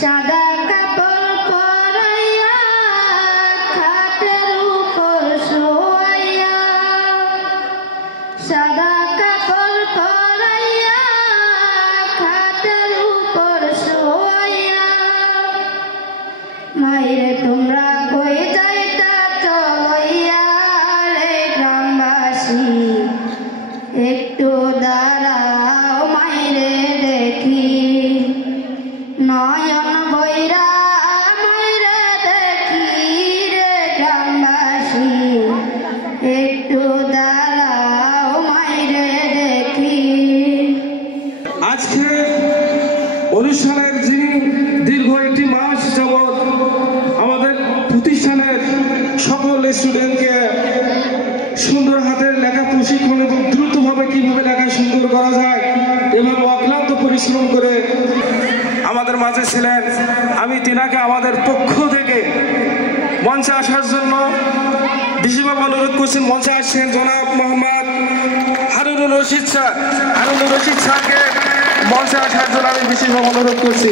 সাদা কাপড় পরাইয়া খাটের উপর শোয়াইয়া, সাদা কাপড় পরাইয়া খাটের উপর শোয়াইয়া, মাইরে তোমরা কই যাইতা চলইয়া রে গ্রামবাসী, একটু দাঁড়াও মাইরে দেখি, নয়ন বৈরা মাইরে দেখি রে গ্রামবাসী, একটু দাঁড়াও মাইরে দেখি। আজকে অনুষ্ঠানের যিনি দীর্ঘ একটি মাস যাবৎ আমাদের প্রতিষ্ঠানের সকল স্টুডেন্টকে সুন্দর হাতের লেখা প্রশিক্ষণ এবং দ্রুতভাবে কিভাবে লেখা সুন্দর করা যায় এবং অক্লান্ত পরিশ্রম করে আমাদের মাঝে ছিলেন, আমি তিনাকে আমাদের পক্ষ থেকে মঞ্চে আসার জন্য বিশেষভাবে অনুরোধ করছি। মঞ্চে আসছেন জনাব মোহাম্মদ হারুনুর রশিদ স্যার। হারুনুর রশিদ স্যারকে মঞ্চে আসার জন্য আমি বিশেষভাবে অনুরোধ করছি।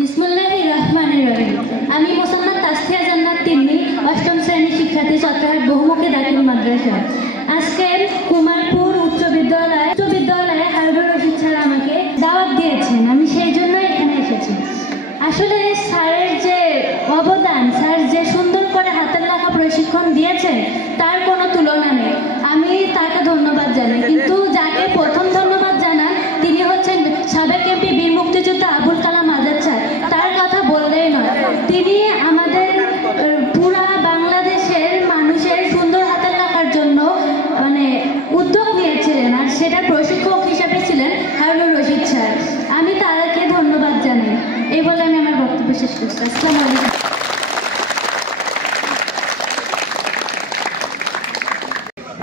বিসমিল্লাহির রহমানির রহিম। আমি মোসাম্মদ তাসফিয়া জান্নাত তিন্নি, অষ্টম শ্রেণীর শিক্ষার্থী, চট্টগ্রাম বহুমুখী দাখিল মাদ্রাসা। আজকে কুমারপুর উচ্চ বিদ্যালয়ে হারুনুর রশিদ স্যার আমাকে দাওয়াত দিয়েছেন, আমি সেই জন্য এখানে এসেছি। আসলে স্যারের যে অবদান, স্যার যে সুন্দর করে হাতের লেখা প্রশিক্ষণ দিয়েছেন তার কোনো তুলনা নেই, আমি তাকে ধন্যবাদ জানাই। কিন্তু যাকে প্রথম ধন্যবাদ জানান তিনি হচ্ছেন সাবেক এমপি বীর মুক্তিযোদ্ধা আবুল কালাম আজাদ স্যার। তার কথা বললেই নয়, তিনি আমাদের পুরা বাংলাদেশের মানুষের সুন্দর হাতের লেখার জন্য উদ্যোগ নিয়েছিলেন, আর সেটার প্রশিক্ষক হিসাবে ছিলেন হারুনুর রশিদ স্যার। আমি তাদেরকে ধন্যবাদ জানাই। এই বলে আমি আমার বক্তব্য শেষ করছি। আসসালামু আলাইকুম।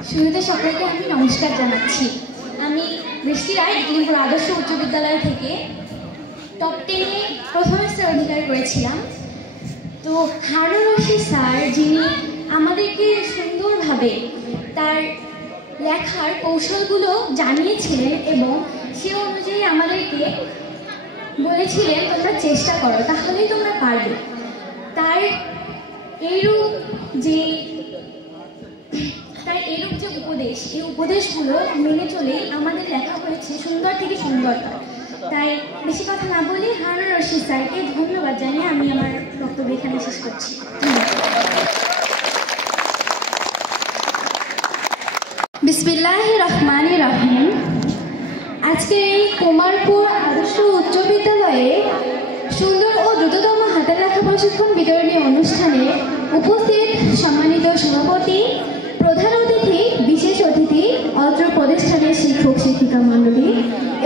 শুরুতে সকলকে আমি নমস্কার জানাচ্ছি। আমি বৃষ্টি রায় ইকলিমপুর আদর্শ উচ্চ বিদ্যালয় থেকে টপ 10-এ প্রথম স্থান অধিকার করেছিলাম। তো হারুনুর রশিদ স্যার, যিনি আমাদেরকে সুন্দরভাবে তার লেখার কৌশলগুলো জানিয়েছিলেন এবং সে অনুযায়ী আমাদেরকে বলেছিলেন তোমরা চেষ্টা করো তাহলেই তোমরা পারবে। তার এইরূপ যে উপদেশ, এই উপদেশগুলো মেনে চলেই আমাদের লেখা হয়েছে সুন্দর থেকে সুন্দরতর। তাই বেশি কথা না বলে হারুনুর রশিদ স্যারকে ধন্যবাদ জানিয়ে আমি আমার বক্তব্য এখানে শেষ করছি। বিসমিল্লাহির রহমানির রহিম। আজকে এই কুমারপুর আদর্শ উচ্চ বিদ্যালয়ে সুন্দর ও দ্রুততম হাতের লেখা প্রশিক্ষণ বিতরণী অনুষ্ঠানে উপস্থিত সম্মানিত সভাপতি, প্রধান অতিথি, বিশেষ অতিথি, অত্র প্রতিষ্ঠানের শিক্ষক শিক্ষিকা মণ্ডলী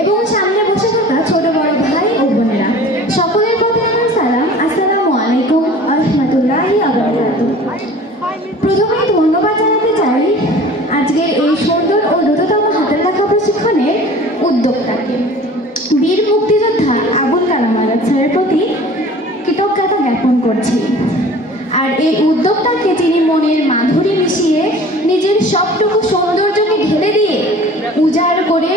এবং সামনে বসে থাকা ছোট বড় ভাই ও বোনেরা, সকলের প্রতি আমার সালাম। আসসালামু আলাইকুম ওয়া রাহমাতুল্লাহি ওয়া বারাকাতুহু। প্রথমে ধন্যবাদ জানাতে চাই আজকের এই সুন্দর ও দ্রুততম হাতের লেখা প্রশিক্ষণের উদ্যোক্তাকে, বীর মুক্তিযোদ্ধা আবুল কালাম আজাদ স্যারের প্রতি কৃতজ্ঞতা জ্ঞাপন করছি। আর এই উদ্যোক্তাকে যিনি মনের মাধুরী মিশিয়ে নিজের সবটুকু সৌন্দর্যকে ঢেলে দিয়ে উজাড় করে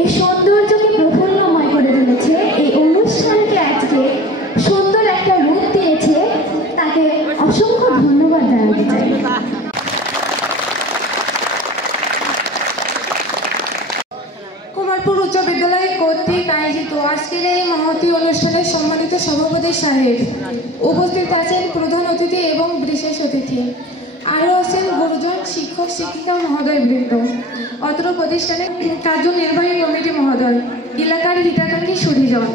এই সৌন্দর্যকে প্রফুল্লময় করে তুলেছে, এই অনুষ্ঠানকে আজকে সুন্দর একটা রূপ দিয়েছে, তাকে অসংখ্য ধন্যবাদ জানাতে চাই। কুমারপুর উচ্চ বিদ্যালয় কর্তৃক আয়োজিত আজকের এই মহতী অনুষ্ঠানের সম্মানিত সভাপতি সাহেব, উপস্থিত আছেন প্রধান অতিথি এবং বিশেষ অতিথি, আরও আছেন গুরুজন, শিক্ষক শিক্ষিকা মহোদয়বৃন্দ, অত্র প্রতিষ্ঠানের কার্যনির্বাহী কমিটি মহোদয়, এলাকার হিতাকাঙ্ক্ষী সুধীজন,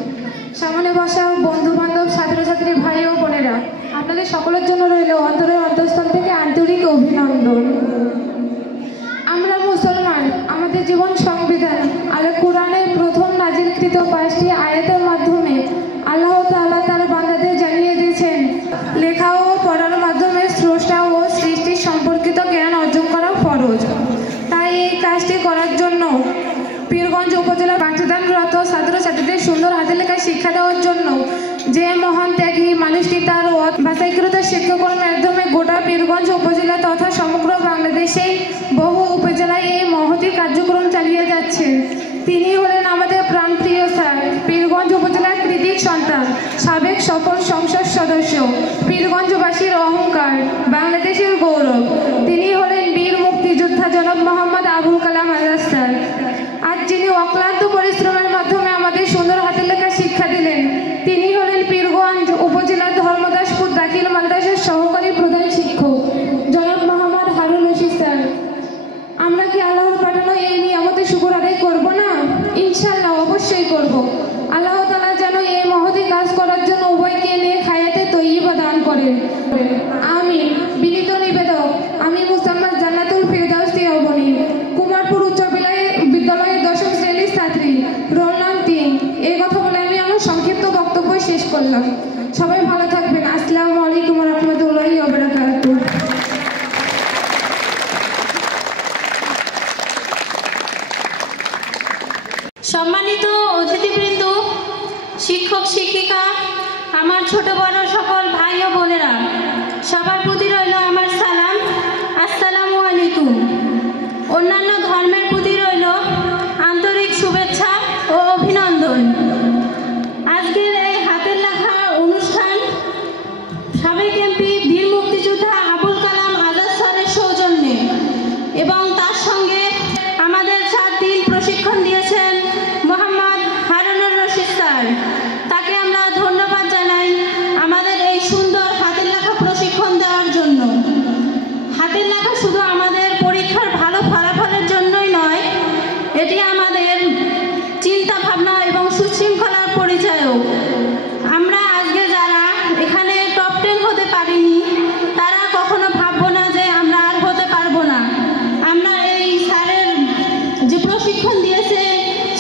সামনে বসা বন্ধু বান্ধব, ছাত্রছাত্রী ভাই ও বোনেরা, আপনাদের সকলের জন্য রইল অন্তরের অন্তঃস্থল থেকে আন্তরিক অভিনন্দন। আমরা মুসলমান, আমাদের জীবন সংবিধান আল কোরআনের প্রথম নাজিলকৃত 5টি আয়াতের মাধ্যমে আল্লাহ তাআলা তার বান্দাদের জানিয়ে দিয়েছেন লেখা ও পড়ার মাধ্যমে স্রষ্টা ও সৃষ্টি সম্পর্কিত জ্ঞান অর্জন করা ফরজ। তাই এই কাজটি করার জন্য পীরগঞ্জ উপজেলা পাঠদানরত ছাত্রছাত্রীদের সুন্দর হাতে লেখা শিক্ষা দেওয়ার জন্য যে মহান ত্যাগী মানুষটি তার বাছাইকৃত শিক্ষকদের মাধ্যমে গোটা পীরগঞ্জ উপজেলা তথা সমগ্র বাংলাদেশে বহু উপজেলায় এই মহতী কার্যক্রম চালিয়ে যাচ্ছেন। তিনি হলেন আমাদের প্রাণপ্রিয় সন্তান, সাবেক সফল সংসদ সদস্য, পীরগঞ্জবাসীর অহংকার, বাংলাদেশের গৌরব। তিনি হলেন বীর মুক্তিযোদ্ধা জনাব মোহাম্মদ আবুল কালাম আজাদ স্যার। আজ যিনি অক্লান্ত পরিশ্রমের মাধ্যমে আমাদের সুন্দর হাতের লেখা শিক্ষা দিলেন, তিনি হলেন পীরগঞ্জ উপজেলার ধর্মদাসপুর দাখিল মাদ্রাসার সহকারী প্রধান শিক্ষক জনাব মোহাম্মদ হারুন রশিদ স্যার। আমরা কি আল্লাহর পাঠানো এই নিয়ামতের শুকর আদায় করব না? ইনশাআল্লাহ অবশ্যই করব। আল্লাহ তাআলা যেন এই মহতি কাজ করার জন্য উভয়কে নিয়ে হায়াতে তৈয়বা দান করেন। আমি বিনীত নিবেদক, আমি মুসাম্মাদ জান্নাতুল ফিরদাউসী অবনী, কুমারপুর উচ্চ বিদ্যালয়ের 10ম শ্রেণীর ছাত্রী, রোল নাম্বার 3। এই কথা বলে আমি আমার সংক্ষিপ্ত বক্তব্য শেষ করলাম। সবাই ভালো থাকবেন। আসসালামু আলাইকুম ওয়া রাহমাতুল্লাহি ওয়া বারাকাতুহু। সম্মানিত অতিথিবৃন্দ, শিক্ষক শিক্ষিকা, আমার ছোট বড় সকল ভাই ও বোনেরা, সবার প্রতি রইল আমার সালাম। আসসালামু আলাইকুম। অন্যান্য ধর্মের প্রতি রইল আন্তরিক শুভেচ্ছা ও অভিনন্দন। আজকের এই হাতের লেখা অনুষ্ঠান সাবেক এমপি বীর মুক্তিযোদ্ধা আবুল কালাম আজাদ স্যারের সৌজন্যে এবং তার সঙ্গে আমাদের 4 দিন প্রশিক্ষণ দিয়েছেন মোহাম্মদ হারুনুর রশিদ স্যার। তাকে আমরা ধন্যবাদ জানাই আমাদের এই সুন্দর হাতের লেখা প্রশিক্ষণ দেওয়ার জন্য। হাতের লেখা শুধু আমাদের পরীক্ষার ভালো ফলাফলের জন্যই নয়, এটি আমাদের চিন্তা ভাবনা এবং সুশৃঙ্খলার পরিচয়ও। আমরা আজকে যারা এখানে টপ 10 হতে পারিনি, তারা কখনো ভাববো না যে আমরা আর হতে পারবো না। আমরা এই স্যারের যে প্রশিক্ষণ দিয়েছে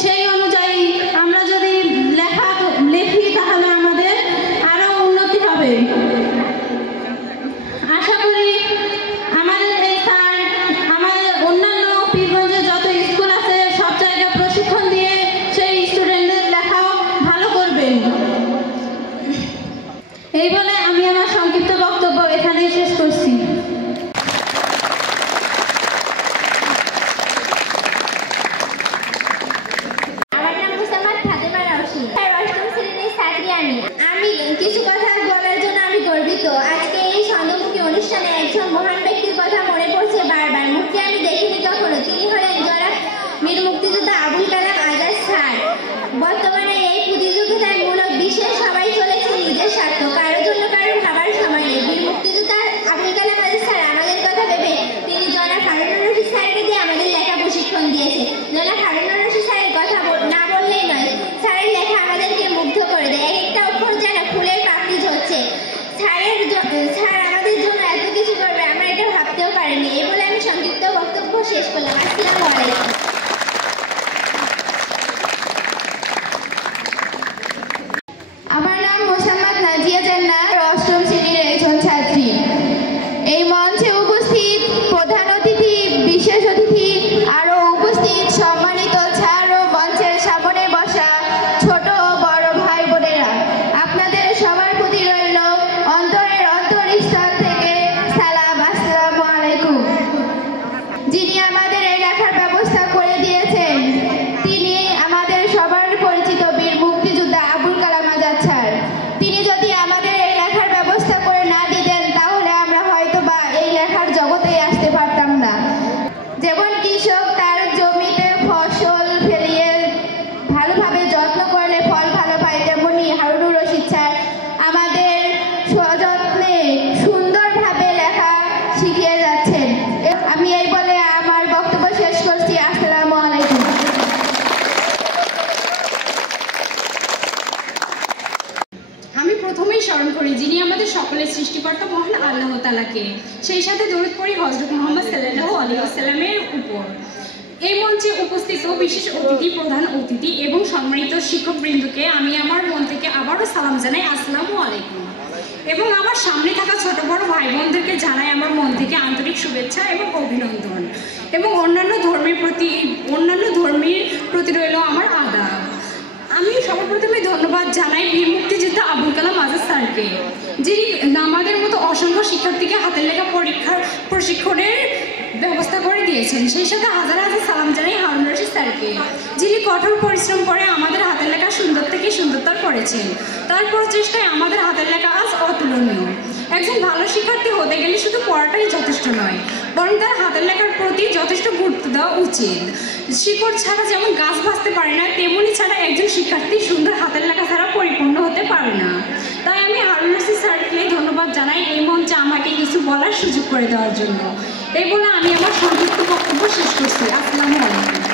সেই অনুযায়ী আমরা যদি লিখি তাহলে আমাদের আরো উন্নতি হবে। আশা করি আমাদের এই স্যার আমাদের অন্যান্য পীরগঞ্জে যত স্কুল আছে সব জায়গায় প্রশিক্ষণ দিয়ে সেই স্টুডেন্টদের লেখাও ভালো করবেন। এই বলে আমি আমার সংক্ষিপ্ত বক্তব্য এখানেই শেষ করছি। আমি কিছু কথা বলার জন্য আমি গর্বিত। আজকে এই সন্ধ্যমুখী অনুষ্ঠানে একজন মহান ব্যক্তির কথা মনে পড়ছে বারবার। মুখটি আমি দেখিনি কখনো। তিনি হলেন জনাব বীর মুক্তিযোদ্ধা আবুল কালাম আজাদ স্যার। বর্তমানে এই প্রতিযোগিতায় মূলক বিশ্বের সবাই চলেছে নিজের স্বার্থ, কারোর জন্য কারোর ভাবার সময় নেই। বীর মুক্তিযোদ্ধা আবুল কালাম আজাদ স্যার আমাদের কথা ভেবে তিনি জনাব হারুনুর রশিদ স্যারকে দিয়ে আমাদের লেখা প্রশিক্ষণ দিয়েছে। জনাব হারুনুর রশিদ স্যারের কথা না বললেই নয়, স্যারের লেখা আমাদেরকে মুগ্ধ করে দেয়। একটা অক্ষর যেন ফুলের পাপড়ি ঝরছে। স্যার আমাদের জন্য এত কিছু করবে আমরা এটা ভাবতেও পারিনি। এই বলে আমি সংক্ষিপ্ত বক্তব্য শেষ করলাম। আসসালামু আলাইকুম। আমার নাম মোসাম্মদ নাজিয়া জান্নাত, 8ম শ্রেণীর একজন ছাত্রী। এই মঞ্চে উপস্থিত প্রধান অতিথি, বিশেষ অতিথি, আরও উপস্থিত সম্মানিত ছাড় ও মঞ্চের সামনে বসা ছোট ও বড় ভাই বোনেরা, আপনাদের সবার প্রতি রইল অন্তরের অন্তরস্থল থেকে সালাম। আসসালামু আলাইকুম। যিনি আমাদের এই লেখার ব্যবস্থা করে দিয়েছেন তিনি আমাদের সবার পরিচিত বীর মুক্তিযোদ্ধা আবুল কালাম আজাদ স্যার। তিনি যদি আমাদের এই লেখার ব্যবস্থা করে না দিতেন তাহলে আমরা হয়তো বা এই লেখার জগতে আসতে পারতাম না। যেমন কৃষক তার জমিতে ফসল ফেলিয়ে ভালোভাবে যত্ন করলে ফল ভালো পায়, তেমনি হারুনুর রশিদ স্যার আমাদের সযত্নে সুন্দরভাবে লেখা শিখিয়ে যাচ্ছেন। আমি এই বলে আমার বক্তব্য শেষ করছি। আসসালামু আলাইকুম। আমি প্রথমেই স্মরণ করি যিনি আমাদের সকলের সৃষ্টিকর্তা মহান আল্লাহ তাআলাকে, সেই সাথে দরুদ পড়ি হযরত মুহাম্মদ সাল্লাল্লাহু আলাইহি ওয়াসাল্লামের উপর। এই মঞ্চে উপস্থিত বিশেষ অতিথি, প্রধান অতিথি এবং সম্মানিত শিক্ষকবৃন্দকে আমি আমার মন থেকে আবারও সালাম জানাই। আসসালামু আলাইকুম। এবং আমার সামনে থাকা ছোট বড় ভাই বোনদেরকে জানাই আমার মন থেকে আন্তরিক শুভেচ্ছা এবং অভিনন্দন। এবং অন্যান্য ধর্মের প্রতি রইল আমার আদাব। আমি সবার প্রথমে ধন্যবাদ জানাই বীর মুক্তিযোদ্ধা আবুল কালাম আজাদ স্যারকে, যিনি আমাদের মতো অসংখ্য শিক্ষার্থীকে হাতের লেখা প্রশিক্ষণের ব্যবস্থা করে দিয়েছেন। সেই সাথে হাজার হাজার সালাম জানাই হারুনুর রশিদ স্যারকে, যিনি কঠোর পরিশ্রম করে আমাদের হাতের লেখা সুন্দর থেকে সুন্দরতর করেছেন। তার প্রচেষ্টায় আমাদের হাতের লেখা আজ অতুলনীয়। একজন ভালো শিক্ষার্থী হতে গেলে শুধু পড়াটাই যথেষ্ট নয়, বরং তার হাতের লেখার প্রতি যথেষ্ট গুরুত্ব দেওয়া উচিত। শিকড় ছাড়া যেমন গাছ বাঁচতে পারে না, তেমনি ছাড়া একজন শিক্ষার্থী সুন্দর হাতের লেখা ছাড়া পরিপূর্ণ হতে পারে না। তাই আমি হারুন রশিদ স্যারকে ধন্যবাদ জানাই এই মঞ্চে আমাকে কিছু বলার সুযোগ করে দেওয়ার জন্য। এই বলে আমি আমার সংক্ষিপ্ত বক্তব্য শেষ করছি। আসসালামু আলাইকুম।